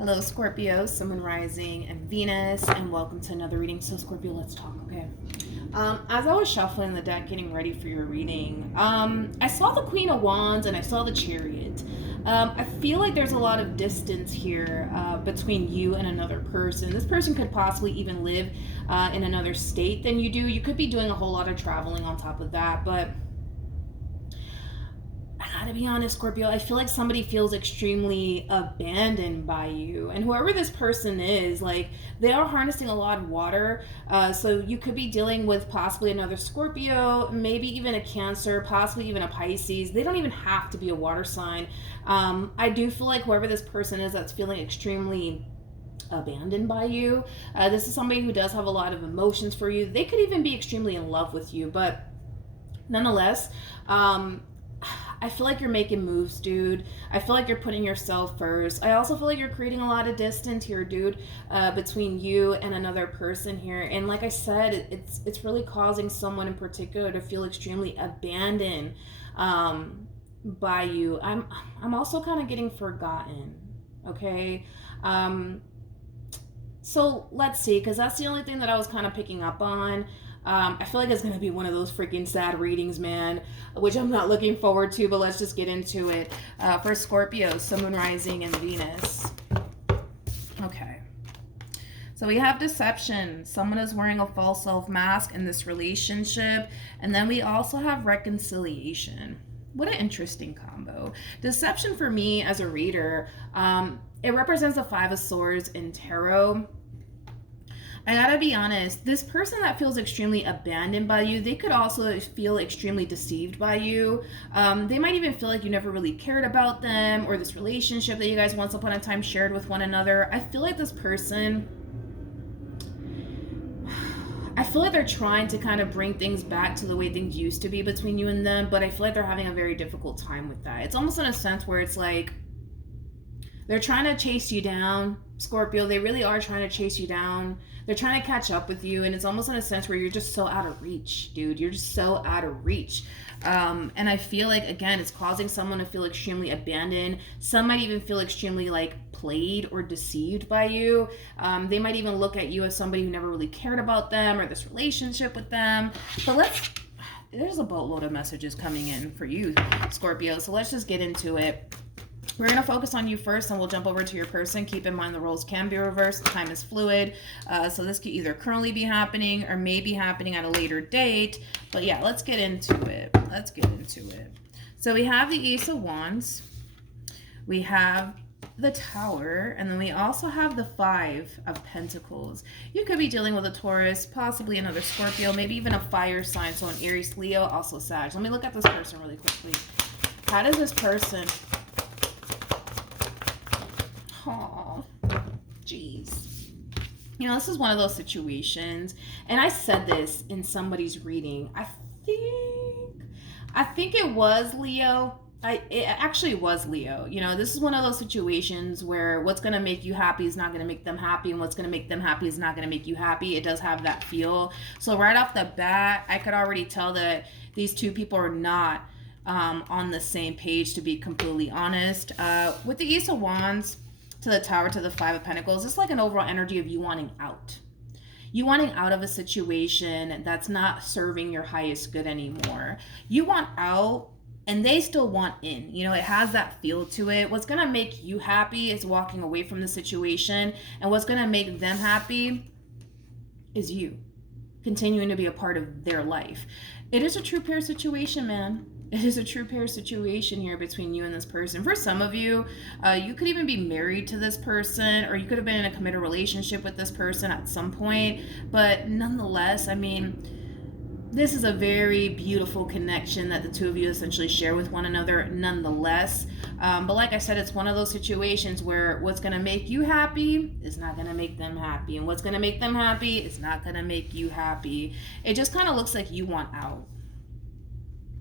Hello, Scorpio, Sun, Moon, Rising, and Venus, and welcome to another reading. So, Scorpio, let's talk, okay? As I was shuffling the deck, getting ready for your reading, I saw the Queen of Wands and I saw the Chariot. I feel like there's a lot of distance here between you and another person. This person could possibly even live in another state than you do. You could be doing a whole lot of traveling on top of that, but I gotta be honest, Scorpio, I feel like somebody feels extremely abandoned by you. And whoever this person is, like, they are harnessing a lot of water. So you could be dealing with possibly another Scorpio, maybe even a Cancer, possibly even a Pisces. They don't even have to be a water sign. I do feel like whoever this person is that's feeling extremely abandoned by you, this is somebody who does have a lot of emotions for you. They could even be extremely in love with you, but nonetheless, I feel like you're making moves, dude. I feel like you're putting yourself first. I also feel like you're creating a lot of distance here, dude, between you and another person here. And like I said, it's really causing someone in particular to feel extremely abandoned by you. I'm also kind of getting forgotten, okay? So let's see, because that's the only thing that I was kind of picking up on. I feel like it's going to be one of those freaking sad readings, man, which I'm not looking forward to, but let's just get into it. For Scorpio, Sun, Moon, Rising, and Venus. Okay. So we have deception. Someone is wearing a false self mask in this relationship. And then we also have reconciliation. What an interesting combo. Deception for me as a reader, it represents the Five of Swords in tarot. I gotta be honest, this person that feels extremely abandoned by you, they could also feel extremely deceived by you. They might even feel like you never really cared about them, or this relationship that you guys once upon a time shared with one another. I feel like this person, I feel like they're trying to kind of bring things back to the way things used to be between you and them, but I feel like they're having a very difficult time with that. It's almost in a sense where it's like, they're trying to chase you down, Scorpio. They really are trying to chase you down. They're trying to catch up with you, and it's almost in a sense where you're just so out of reach, dude. You're just so out of reach. And I feel like, again, it's causing someone to feel extremely abandoned. Some might even feel extremely, like, played or deceived by you. They might even look at you as somebody who never really cared about them or this relationship with them. But there's a boatload of messages coming in for you, Scorpio, so let's just get into it. We're going to focus on you first, and we'll jump over to your person. Keep in mind the roles can be reversed. Time is fluid. So this could either currently be happening or may be happening at a later date. But yeah, let's get into it. Let's get into it. So we have the Ace of Wands. We have the Tower. And then we also have the Five of Pentacles. You could be dealing with a Taurus, possibly another Scorpio, maybe even a fire sign. So an Aries, Leo, also Sag. Let me look at this person really quickly. How does this person... Oh, jeez. You know, this is one of those situations, and I said this in somebody's reading. I think it was Leo. It actually was Leo. You know, this is one of those situations where what's going to make you happy is not going to make them happy, and what's going to make them happy is not going to make you happy. It does have that feel. So right off the bat, I could already tell that these two people are not on the same page, to be completely honest. With the Ace of Wands to the Tower to the Five of Pentacles, it's like an overall energy of you wanting out. You wanting out of a situation that's not serving your highest good anymore. You want out, and they still want in. You know, it has that feel to it. What's going to make you happy is walking away from the situation, and what's going to make them happy is you continuing to be a part of their life. It is a true pair situation, man. It is a true pair situation here between you and this person. For some of you, you could even be married to this person, or you could have been in a committed relationship with this person at some point. But nonetheless, I mean, this is a very beautiful connection that the two of you essentially share with one another nonetheless. But like I said, it's one of those situations where what's going to make you happy is not going to make them happy. And what's going to make them happy is not going to make you happy. It just kind of looks like you want out.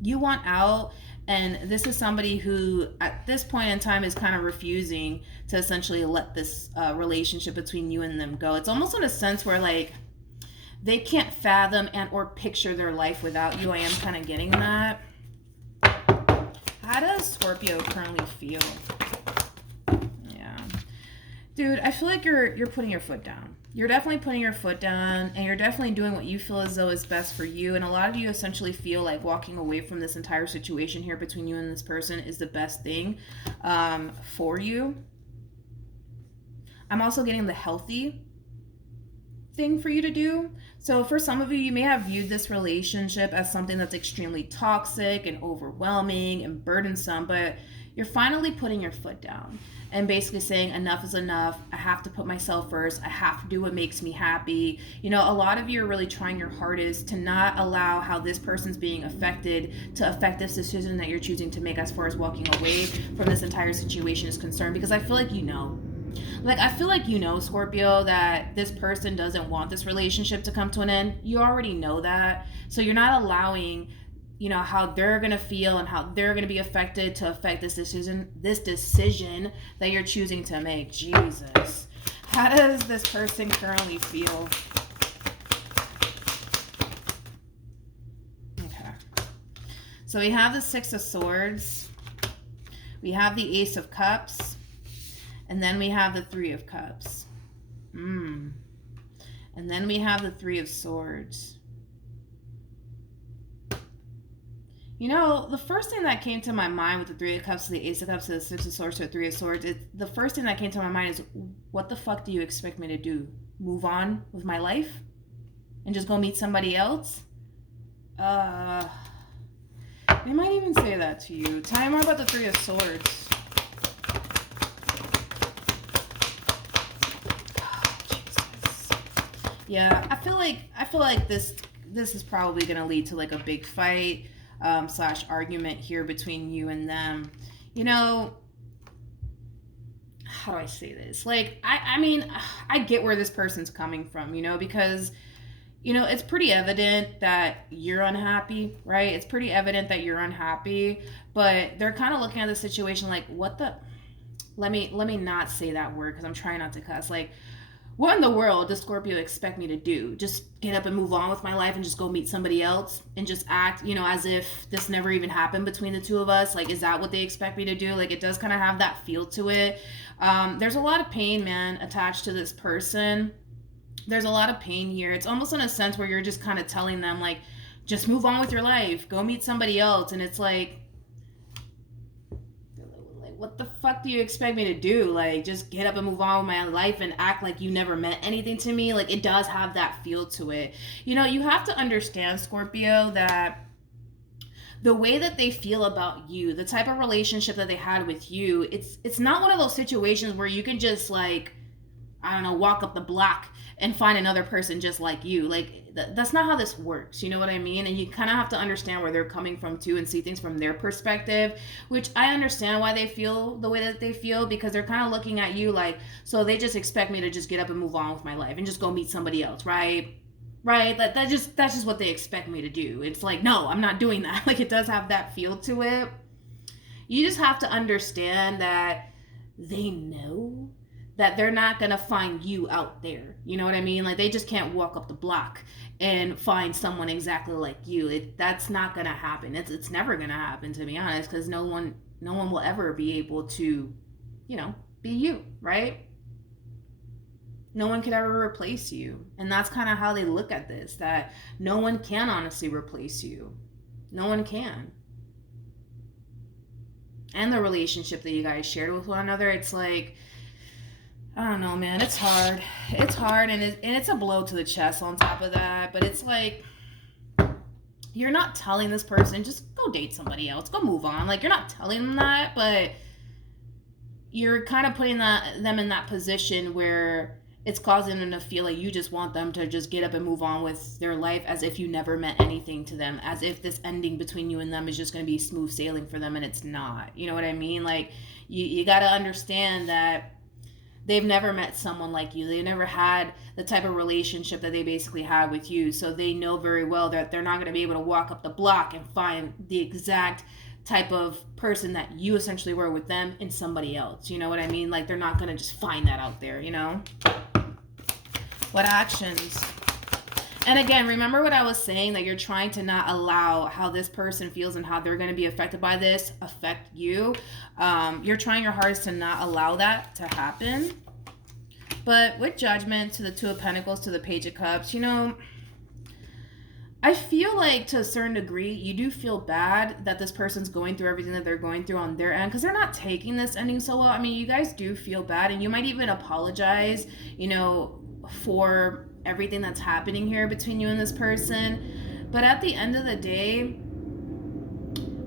You want out, and this is somebody who at this point in time is kind of refusing to essentially let this relationship between you and them go. It's almost in a sense where, like, they can't fathom and or picture their life without you. I am kind of getting that. How does Scorpio currently feel? Yeah. Dude, I feel like you're putting your foot down. You're definitely putting your foot down, and you're definitely doing what you feel as though is best for you. And a lot of you essentially feel like walking away from this entire situation here between you and this person is the best thing for you. I'm also getting the healthy thing for you to do. So for some of you, you may have viewed this relationship as something that's extremely toxic and overwhelming and burdensome, but you're finally putting your foot down and basically saying enough is enough. I have to put myself first. I have to do what makes me happy. You know, a lot of you are really trying your hardest to not allow how this person's being affected to affect this decision that you're choosing to make as far as walking away from this entire situation is concerned, because I feel like you know. Like, I feel like you know, Scorpio, that this person doesn't want this relationship to come to an end. You already know that. So you're not allowing, you know, how they're going to feel and how they're going to be affected to affect this decision that you're choosing to make. Jesus. How does this person currently feel? Okay. So we have the Six of Swords. We have the Ace of Cups. And then we have the Three of Cups. And then we have the Three of Swords. You know, the first thing that came to my mind with the Three of Cups, the Ace of Cups, the Six of Swords, to the Three of Swords, the first thing that came to my mind is, what the fuck do you expect me to do? Move on with my life? And just go meet somebody else? They might even say that to you. Tell me more about the Three of Swords. Oh, Jesus. Yeah, I feel like this is probably gonna lead to like a big fight. / argument here between you and them. You know, how do I say this? Like, I mean, I get where this person's coming from, you know, because, you know, it's pretty evident that you're unhappy, right? It's pretty evident that you're unhappy, but they're kind of looking at the situation like, what the, let me not say that word because I'm trying not to cuss. Like, what in the world does Scorpio expect me to do? Just get up and move on with my life and just go meet somebody else and just act, you know, as if this never even happened between the two of us? Like, is that what they expect me to do? Like, it does kind of have that feel to it. There's a lot of pain, man, attached to this person. There's a lot of pain here. It's almost in a sense where you're just kind of telling them, like, just move on with your life. Go meet somebody else. And it's like, what the fuck do you expect me to do? Like, just get up and move on with my life and act like you never meant anything to me? Like, it does have that feel to it. You know, you have to understand, Scorpio, that the way that they feel about you, the type of relationship that they had with you, it's not one of those situations where you can just, like, I don't know, walk up the block and find another person just like you. Like, that's not how this works. You know what I mean? And you kind of have to understand where they're coming from too and see things from their perspective, which I understand why they feel the way that they feel, because they're kind of looking at you like, so they just expect me to just get up and move on with my life and just go meet somebody else, right? Right? That's just what they expect me to do. It's like, no, I'm not doing that. Like, it does have that feel to it. You just have to understand that they know that they're not going to find you out there. You know what I mean? Like, they just can't walk up the block and find someone exactly like you. That's not going to happen. It's never going to happen, to be honest, because no one will ever be able to, you know, be you, right? No one could ever replace you. And that's kind of how they look at this, that no one can honestly replace you. No one can. And the relationship that you guys shared with one another, it's like, I don't know, man. It's hard. It's hard, and it's a blow to the chest on top of that. But it's like, you're not telling this person, just go date somebody else, go move on. Like, you're not telling them that, but you're kind of putting them in that position where it's causing them to feel like you just want them to just get up and move on with their life, as if you never meant anything to them, as if this ending between you and them is just going to be smooth sailing for them, and it's not. You know what I mean? Like, you got to understand that they've never met someone like you. They never had the type of relationship that they basically had with you. So they know very well that they're not going to be able to walk up the block and find the exact type of person that you essentially were with them in somebody else. You know what I mean? Like, they're not going to just find that out there, you know? What actions? And again, remember what I was saying, that you're trying to not allow how this person feels and how they're going to be affected by this affect you. You're trying your hardest to not allow that to happen. But with Judgment to the Two of Pentacles to the Page of Cups, you know, I feel like to a certain degree, you do feel bad that this person's going through everything that they're going through on their end because they're not taking this ending so well. I mean, you guys do feel bad and you might even apologize, you know, for everything that's happening here between you and this person. But at the end of the day,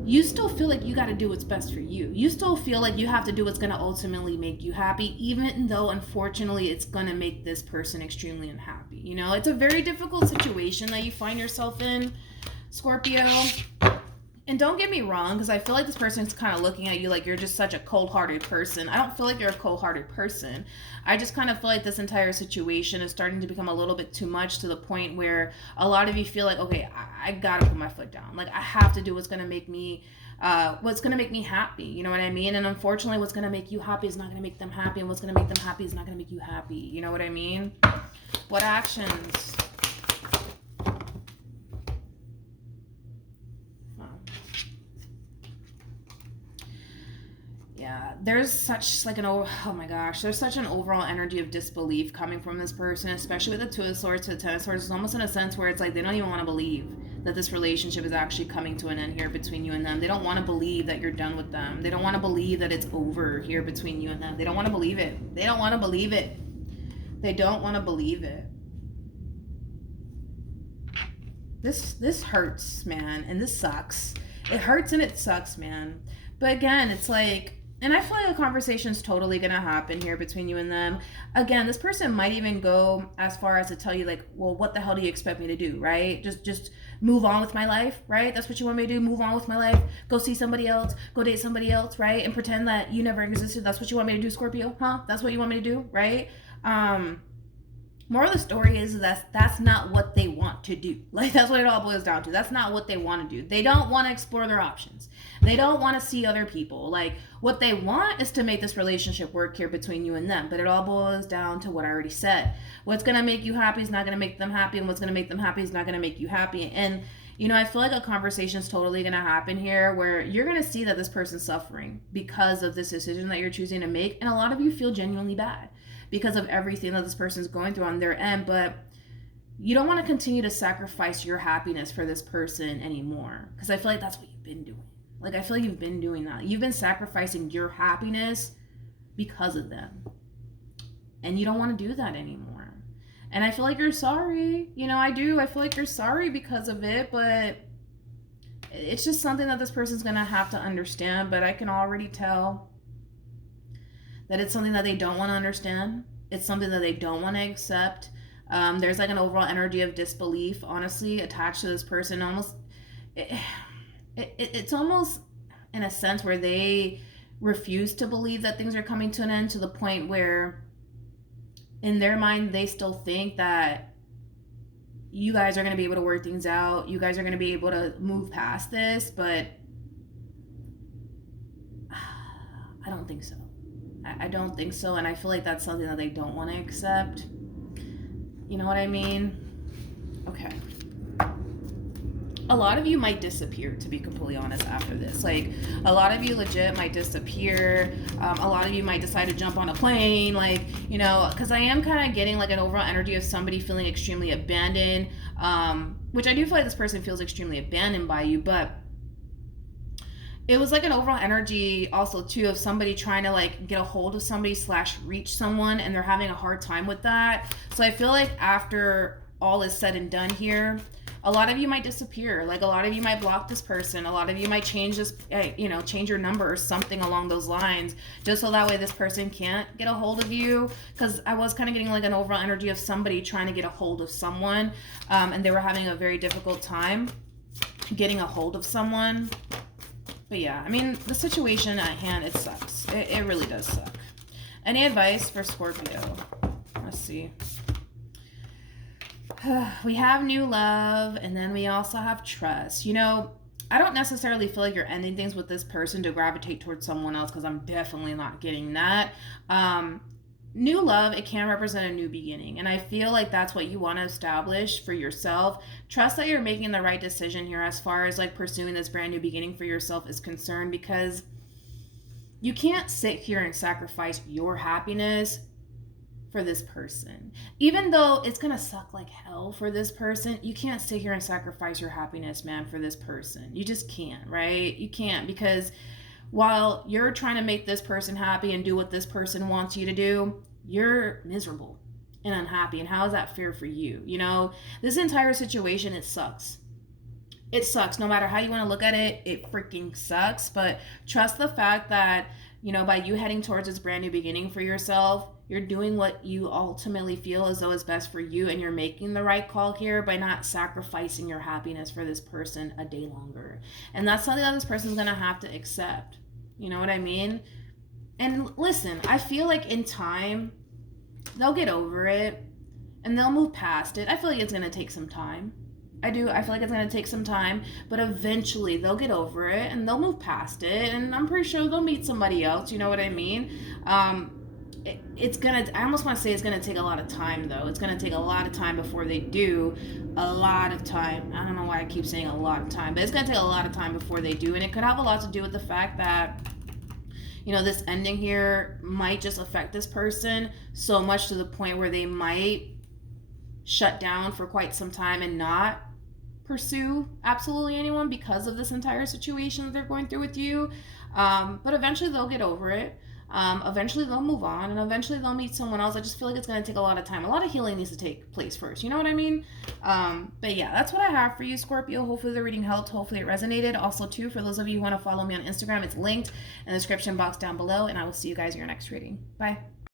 you still feel like you got to do what's best for you. You still feel like you have to do what's going to ultimately make you happy, even though, unfortunately, it's going to make this person extremely unhappy. You know, it's a very difficult situation that you find yourself in, Scorpio. And don't get me wrong, because I feel like this person's kind of looking at you like you're just such a cold-hearted person. I don't feel like you're a cold-hearted person. I just kind of feel like this entire situation is starting to become a little bit too much to the point where a lot of you feel like, okay, I gotta put my foot down. Like, I have to do what's gonna make me happy. You know what I mean? And unfortunately, what's gonna make you happy is not gonna make them happy, and what's gonna make them happy is not gonna make you happy. You know what I mean? What actions? Yeah, there's such like oh my gosh, there's such an overall energy of disbelief coming from this person, especially with the Two of Swords to the Ten of Swords. It's almost in a sense where it's like they don't even want to believe that this relationship is actually coming to an end here between you and them. They don't want to believe that you're done with them. They don't want to believe that it's over here between you and them. They don't want to believe it. They don't want to believe it. They don't want to believe it. This hurts, man, and this sucks. It hurts and it sucks, man. But again, it's like, and I feel like a conversation's totally gonna happen here between you and them. Again, this person might even go as far as to tell you, like, well, what the hell do you expect me to do, right? Just move on with my life, right? That's what you want me to do? Move on with my life? Go see somebody else? Go date somebody else, right? And pretend that you never existed? That's what you want me to do, Scorpio? Huh? That's what you want me to do, right? Moral of the story is that's not what they want to do. Like, that's what it all boils down to. That's not what they want to do. They don't want to explore their options. They don't want to see other people. Like, what they want is to make this relationship work here between you and them. But it all boils down to what I already said. What's going to make you happy is not going to make them happy, and what's going to make them happy is not going to make you happy. And, you know, I feel like a conversation is totally going to happen here where you're going to see that this person's suffering because of this decision that you're choosing to make. And a lot of you feel genuinely bad because of everything that this person's going through on their end, but you don't want to continue to sacrifice your happiness for this person anymore, because I feel like that's what you've been doing. Like, I feel like you've been doing that. You've been sacrificing your happiness because of them, and you don't want to do that anymore. And I feel like you're sorry. You know, I do. I feel like you're sorry because of it, but it's just something that this person's going to have to understand, but I can already tell that it's something that they don't want to understand. It's something that they don't want to accept. There's like an overall energy of disbelief, honestly, attached to this person. Almost, it's almost in a sense where they refuse to believe that things are coming to an end, to the point where in their mind they still think that you guys are going to be able to work things out. You guys are going to be able to move past this, but I don't think so. I don't think so, and I feel like that's something that they don't want to accept. You know what I mean? Okay. A lot of you might disappear, to be completely honest, after this. Like, a lot of you legit might disappear. A lot of you might decide to jump on a plane, like, you know, because I am kind of getting like an overall energy of somebody feeling extremely abandoned, which I do feel like this person feels extremely abandoned by you, but it was like an overall energy also too of somebody trying to like get a hold of somebody / reach someone, and they're having a hard time with that. So I feel like after all is said and done here, a lot of you might disappear. Like, a lot of you might block this person. A lot of you might change this, you know, change your number or something along those lines, just so that way this person can't get a hold of you. Because I was kind of getting like an overall energy of somebody trying to get a hold of someone, and they were having a very difficult time getting a hold of someone. But yeah, I mean, the situation at hand, it sucks. It really does suck. Any advice for Scorpio? Let's see. We have new love, and then we also have trust. You know, I don't necessarily feel like you're ending things with this person to gravitate towards someone else, because I'm definitely not getting that. New love, it can represent a new beginning, and I feel like that's what you want to establish for yourself. Trust that you're making the right decision here as far as like pursuing this brand new beginning for yourself is concerned, because you can't sit here and sacrifice your happiness for this person. Even though it's gonna suck like hell for this person, you can't sit here and sacrifice your happiness, man, for this person. You just can't, right? You can't, because while you're trying to make this person happy and do what this person wants you to do, you're miserable and unhappy. And how is that fair for you? You know, this entire situation, it sucks. It sucks. No matter how you want to look at it, it freaking sucks. But trust the fact that, you know, by you heading towards this brand new beginning for yourself, you're doing what you ultimately feel as though is best for you, and you're making the right call here by not sacrificing your happiness for this person a day longer. And that's something that this person's going to have to accept. You know what I mean? And listen, I feel like in time, they'll get over it and they'll move past it. I feel like it's going to take some time. I do. I feel like it's going to take some time, but eventually they'll get over it and they'll move past it. And I'm pretty sure they'll meet somebody else. You know what I mean? It's going to, I almost want to say it's going to take a lot of time, though. It's going to take a lot of time before they do. A lot of time. I don't know why I keep saying a lot of time, but it's going to take a lot of time before they do. And it could have a lot to do with the fact that, you know, this ending here might just affect this person so much to the point where they might shut down for quite some time and not pursue absolutely anyone because of this entire situation that they're going through with you. But eventually they'll get over it. Eventually they'll move on, and eventually they'll meet someone else. I just feel like it's going to take a lot of time. A lot of healing needs to take place first. You know what I mean? But yeah, that's what I have for you, Scorpio. Hopefully the reading helped. Hopefully it resonated. Also, too, for those of you who want to follow me on Instagram, it's linked in the description box down below, and I will see you guys in your next reading. Bye.